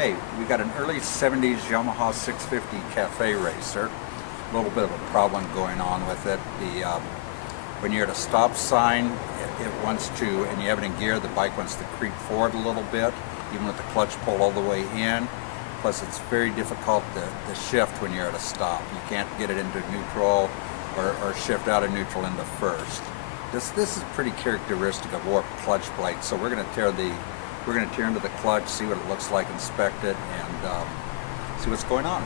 Okay, we got an early 70s Yamaha 650 cafe racer. A little bit of a problem going on with it. When you're at a stop sign, it wants to, and you have it in gear, the bike wants to creep forward a little bit, even with the clutch pulled all the way in. Plus it's very difficult to shift when you're at a stop. You can't get it into neutral or shift out of neutral into first. This is pretty characteristic of warped clutch plates, so we're going to tear into the clutch, see what it looks like, inspect it, and see what's going on.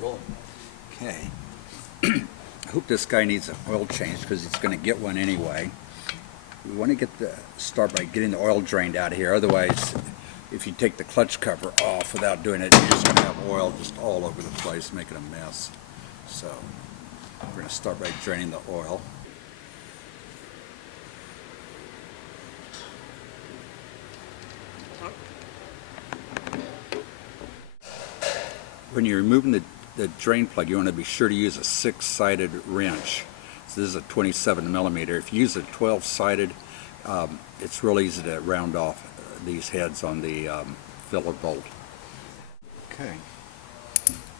Roll. Okay. I hope this guy needs an oil change because he's going to get one anyway. We want to start by getting the oil drained out of here. Otherwise, if you take the clutch cover off without doing it, you're just going to have oil just all over the place, making a mess. So we're going to start by draining the oil. When you're removing the drain plug, you want to be sure to use a 6-sided wrench. So this is a 27 millimeter. If you use a 12-sided, it's real easy to round off these heads on the filler bolt. Okay,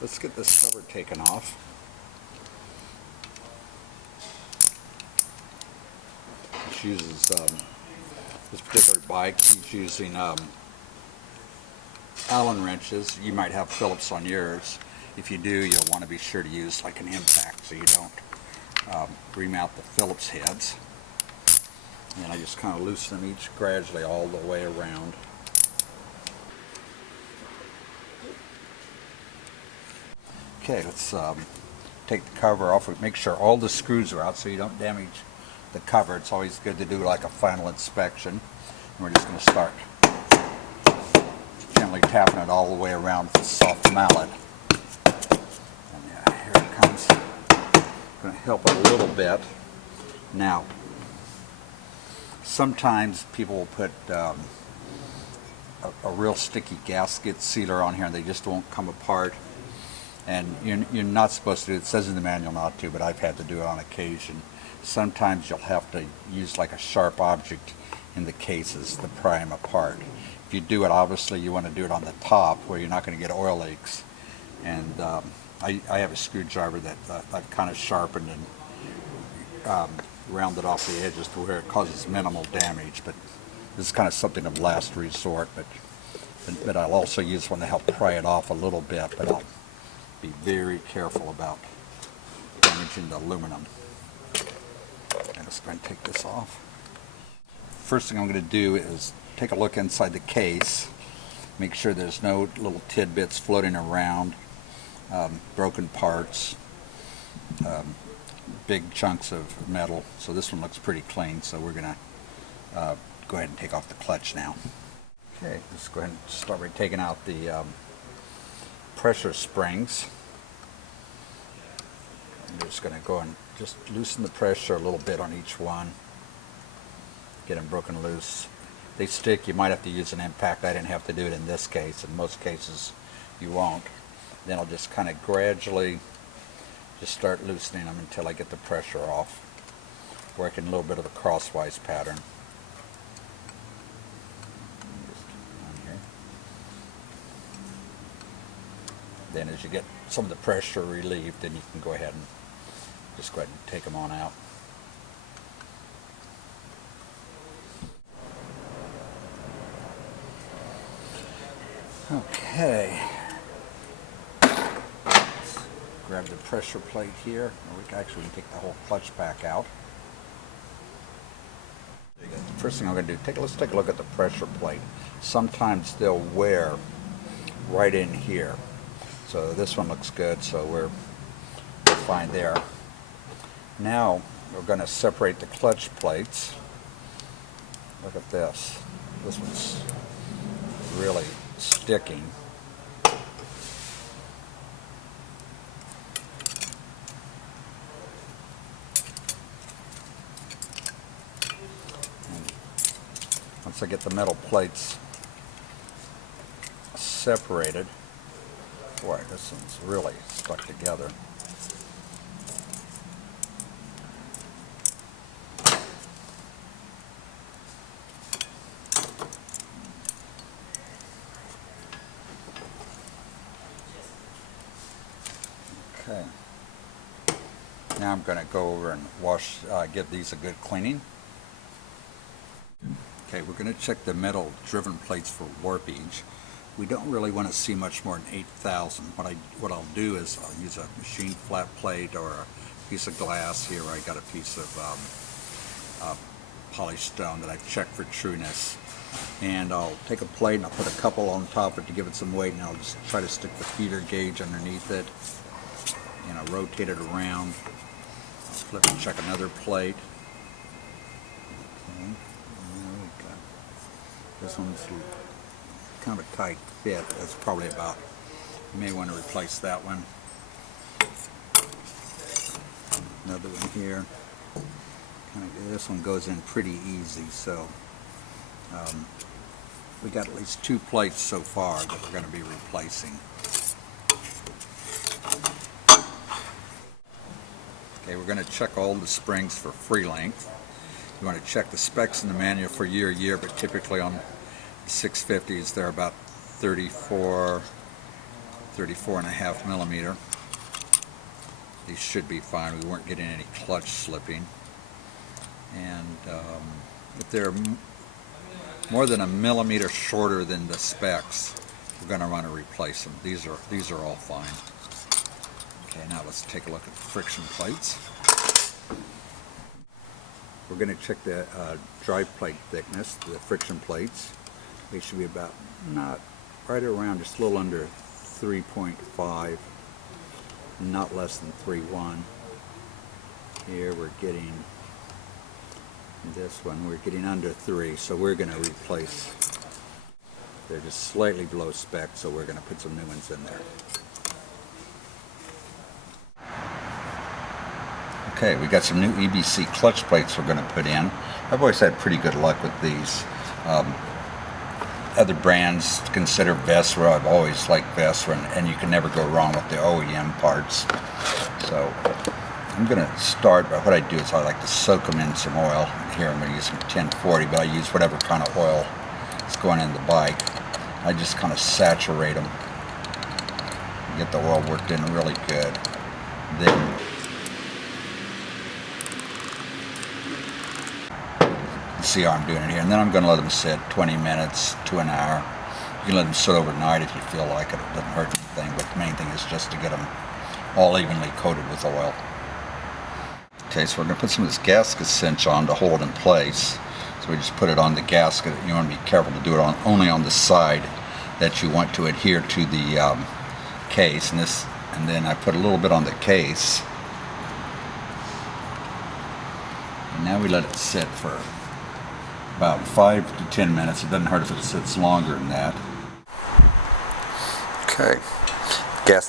let's get this cover taken off. This uses this particular bike. He's using Allen wrenches. You might have Phillips on yours. If you do, you'll want to be sure to use like an impact so you don't remount the Phillips heads. And I just kind of loosen them each gradually all the way around. Okay, let's take the cover off. Make sure all the screws are out so you don't damage the cover. It's always good to do like a final inspection. And we're just going to start gently tapping it all the way around with a soft mallet. And yeah, here it comes. I'm going to help it a little bit. Now, sometimes people will put a real sticky gasket sealer on here and they just won't come apart. And you're not supposed to do it. It says in the manual not to, but I've had to do it on occasion. Sometimes you'll have to use like a sharp object in the cases to pry them apart. If you do it, obviously you want to do it on the top where you're not going to get oil leaks. And I have a screwdriver that I've kind of sharpened and rounded off the edges to where it causes minimal damage. But this is kind of something of last resort. But I'll also use one to help pry it off a little bit. But I'll be very careful about damaging the aluminum. I'm just going to take this off. First thing I'm going to do is take a look inside the case, make sure there's no little tidbits floating around, broken parts, big chunks of metal. So this one looks pretty clean, so we're going to go ahead and take off the clutch now. Okay, let's go ahead and start by taking out the pressure springs. I'm just going to go and just loosen the pressure a little bit on each one, get them broken loose. They stick, you might have to use an impact. I didn't have to do it in this case. In most cases you won't. Then I'll just kind of gradually just start loosening them until I get the pressure off, working a little bit of a crosswise pattern. Then as you get some of the pressure relieved, then you can go ahead and just go ahead and take them on out. Okay. Let's grab the pressure plate here. We can actually take the whole clutch pack out. The first thing I'm going to do, let's take a look at the pressure plate. Sometimes they'll wear right in here. So this one looks good, so we're fine there. Now we're going to separate the clutch plates. Look at this. This one's really sticking. And once I get the metal plates separated, boy, this one's really stuck together. Okay. Now I'm going to go over and give these a good cleaning. Okay, we're going to check the metal driven plates for warpage. We don't really want to see much more than 8,000. What I'll do is I'll use a machine flat plate or a piece of glass. Here I got a piece of polished stone that I've checked for trueness. And I'll take a plate and I'll put a couple on top of it to give it some weight, and I'll just try to stick the feeder gauge underneath it. And I'll rotate it around. I'll flip and check another plate. Okay. This one's kind of a tight fit. That's probably about, you may want to replace that one. Another one here. This one goes in pretty easy, so we got at least 2 plates so far that we're going to be replacing. Okay, we're going to check all the springs for free length. You want to check the specs in the manual for year, but typically on 650s they're about 34.5 millimeter. These should be fine. We weren't getting any clutch slipping. And if they're more than a millimeter shorter than the specs, we're going to want to replace them. These are all fine. Okay, now let's take a look at the friction plates. We're going to check the drive plate thickness, the friction plates. They should be about, not right around, just a little under 3.5, not less than 3.1. Here we're getting, this one, we're getting under 3, so we're going to replace. They're just slightly below spec, so we're going to put some new ones in there. Okay, we got some new EBC clutch plates we're going to put in. I've always had pretty good luck with these. Other brands consider Vesra. I've always liked Vesra, and you can never go wrong with the OEM parts. So I'm going to start by what I do is I like to soak them in some oil. Here I'm going to use some 1040, but I use whatever kind of oil is going in the bike. I just kind of saturate them, get the oil worked in really good. Then see how I'm doing it here, and then I'm going to let them sit 20 minutes to an hour. You can let them sit overnight if you feel like it. It doesn't hurt anything, but the main thing is just to get them all evenly coated with oil. Okay, so we're going to put some of this gasket cinch on to hold it in place. So we just put it on the gasket. You want to be careful to do it only on the side that you want to adhere to the case, and then I put a little bit on the case, and now we let it sit for about 5 to 10 minutes. It doesn't hurt if it sits longer than that. Okay,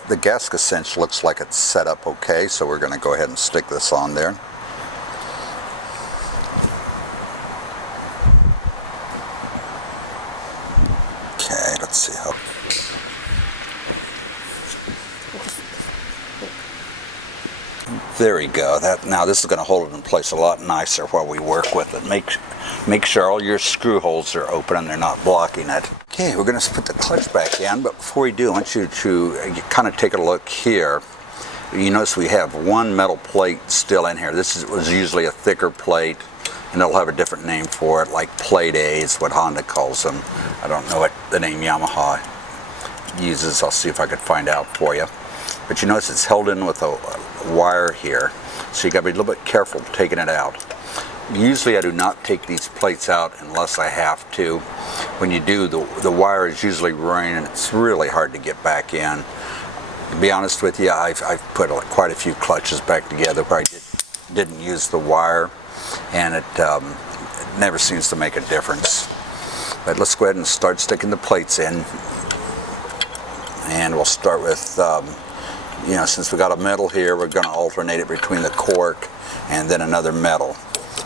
the gasket cinch looks like it's set up okay, so we're going to go ahead and stick this on there. Okay, let's see how. There we go. Now this is going to hold it in place a lot nicer while we work with it. Make sure all your screw holes are open and they're not blocking it. Okay, we're going to put the clutch back in, but before we do, I want you to kind of take a look here. You notice we have one metal plate still in here. This was usually a thicker plate, and it'll have a different name for it, like Plate A is what Honda calls them. I don't know what the name Yamaha uses. I'll see if I could find out for you. But you notice it's held in with a wire here, so you got to be a little bit careful taking it out. Usually I do not take these plates out unless I have to. When you do, the wire is usually running and it's really hard to get back in. To be honest with you, I've put quite a few clutches back together where I didn't use the wire, and it never seems to make a difference. But let's go ahead and start sticking the plates in. And we'll start with, since we got a metal here, we're going to alternate it between the cork and then another metal.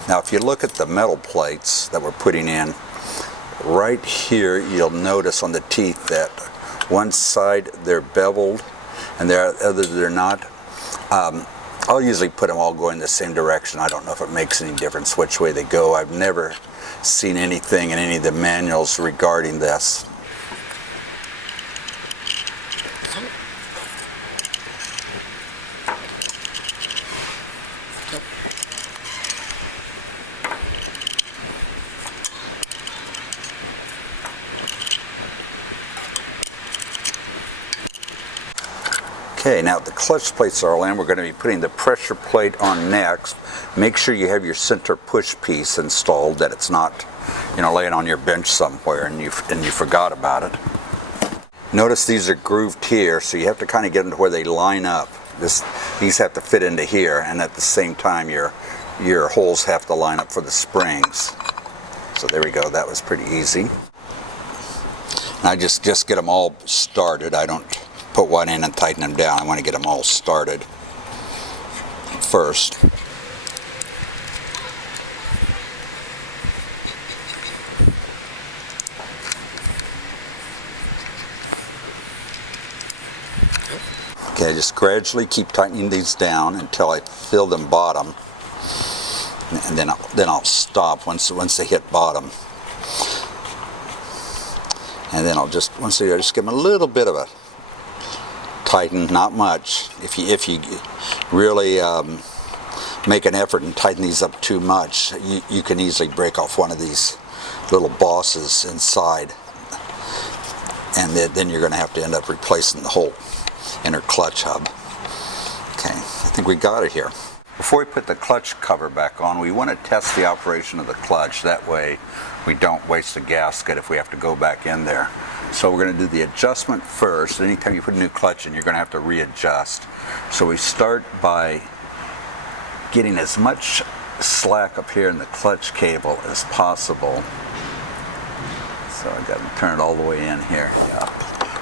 Now if you look at the metal plates that we're putting in, right here you'll notice on the teeth that one side they're beveled and the other they're not. I'll usually put them all going the same direction. I don't know if it makes any difference which way they go. I've never seen anything in any of the manuals regarding this. Okay, now the clutch plates are all in. We're going to be putting the pressure plate on next. Make sure you have your center push piece installed, that it's not, laying on your bench somewhere and you forgot about it. Notice these are grooved here, so you have to kind of get them to where they line up. These have to fit into here, and at the same time your holes have to line up for the springs. So there we go, that was pretty easy. And I just get them all started. I don't put one in and tighten them down. I want to get them all started first. Okay, just gradually keep tightening these down until I feel them bottom, and then I'll stop once they hit bottom. And then once they just give them a little bit of a tighten, not much. If you really make an effort and tighten these up too much, you can easily break off one of these little bosses inside, and then you're going to have to end up replacing the whole inner clutch hub. Okay, I think we got it here. Before we put the clutch cover back on, we want to test the operation of the clutch. That way we don't waste a gasket if we have to go back in there. So we're going to do the adjustment first. Anytime you put a new clutch in, you're going to have to readjust. So we start by getting as much slack up here in the clutch cable as possible. So I got to turn it all the way in here. Yeah,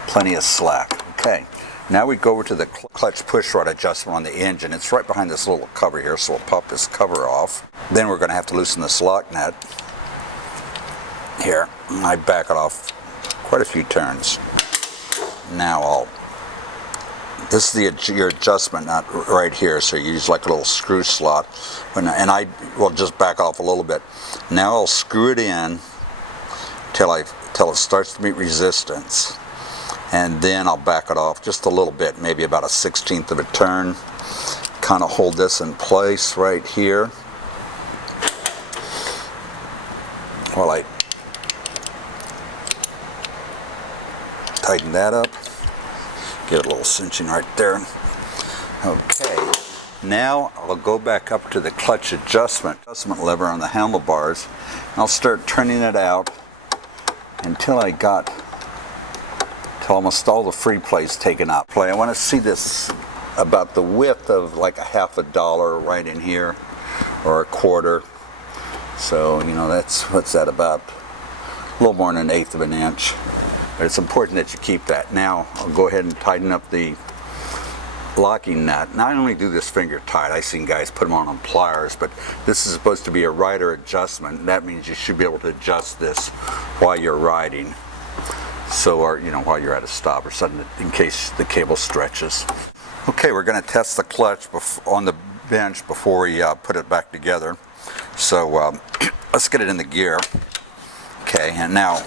plenty of slack. Okay. Now we go over to the clutch push rod adjustment on the engine. It's right behind this little cover here, so we'll pop this cover off. Then we're going to have to loosen this lock nut. Here, I back it off quite a few turns. Now this is your adjustment nut right here, so you use like a little screw slot. And I will just back off a little bit. Now I'll screw it in till it starts to meet resistance. And then I'll back it off just a little bit, maybe about a 1/16 of a turn. Kind of hold this in place right here while I tighten that up. Get a little cinching right there. Okay, now I'll go back up to the clutch adjustment lever on the handlebars. And I'll start turning it out until I got almost all the free plates taken up. I want to see this about the width of like $0.50 right in here, or a quarter. So what's that, about a little more than 1/8 of an inch. But it's important that you keep that. Now I'll go ahead and tighten up the locking nut. Now I only do this finger tight. I've seen guys put them on pliers, but this is supposed to be a rider adjustment. That means you should be able to adjust this while you're riding. So, or while you're at a stop or something, in case the cable stretches. Okay, we're going to test the clutch on the bench before we put it back together. So let's get it in the gear. Okay, and now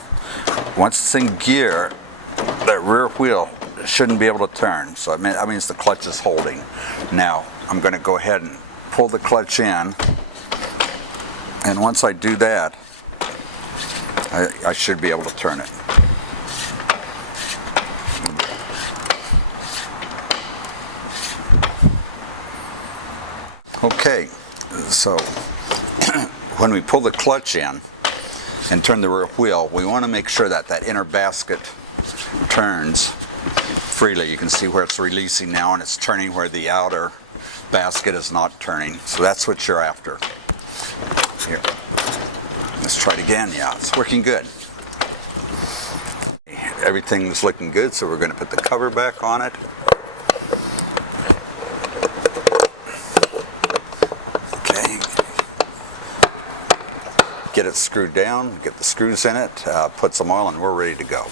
once it's in gear, that rear wheel shouldn't be able to turn. So that means the clutch is holding. Now I'm going to go ahead and pull the clutch in, and once I do that, I should be able to turn it. Okay, so when we pull the clutch in and turn the rear wheel, we want to make sure that inner basket turns freely. You can see where it's releasing now, and it's turning where the outer basket is not turning. So that's what you're after. Here, let's try it again. Yeah, it's working good. Everything's looking good, so we're going to put the cover back on it. Get it screwed down, get the screws in it, put some oil, and we're ready to go.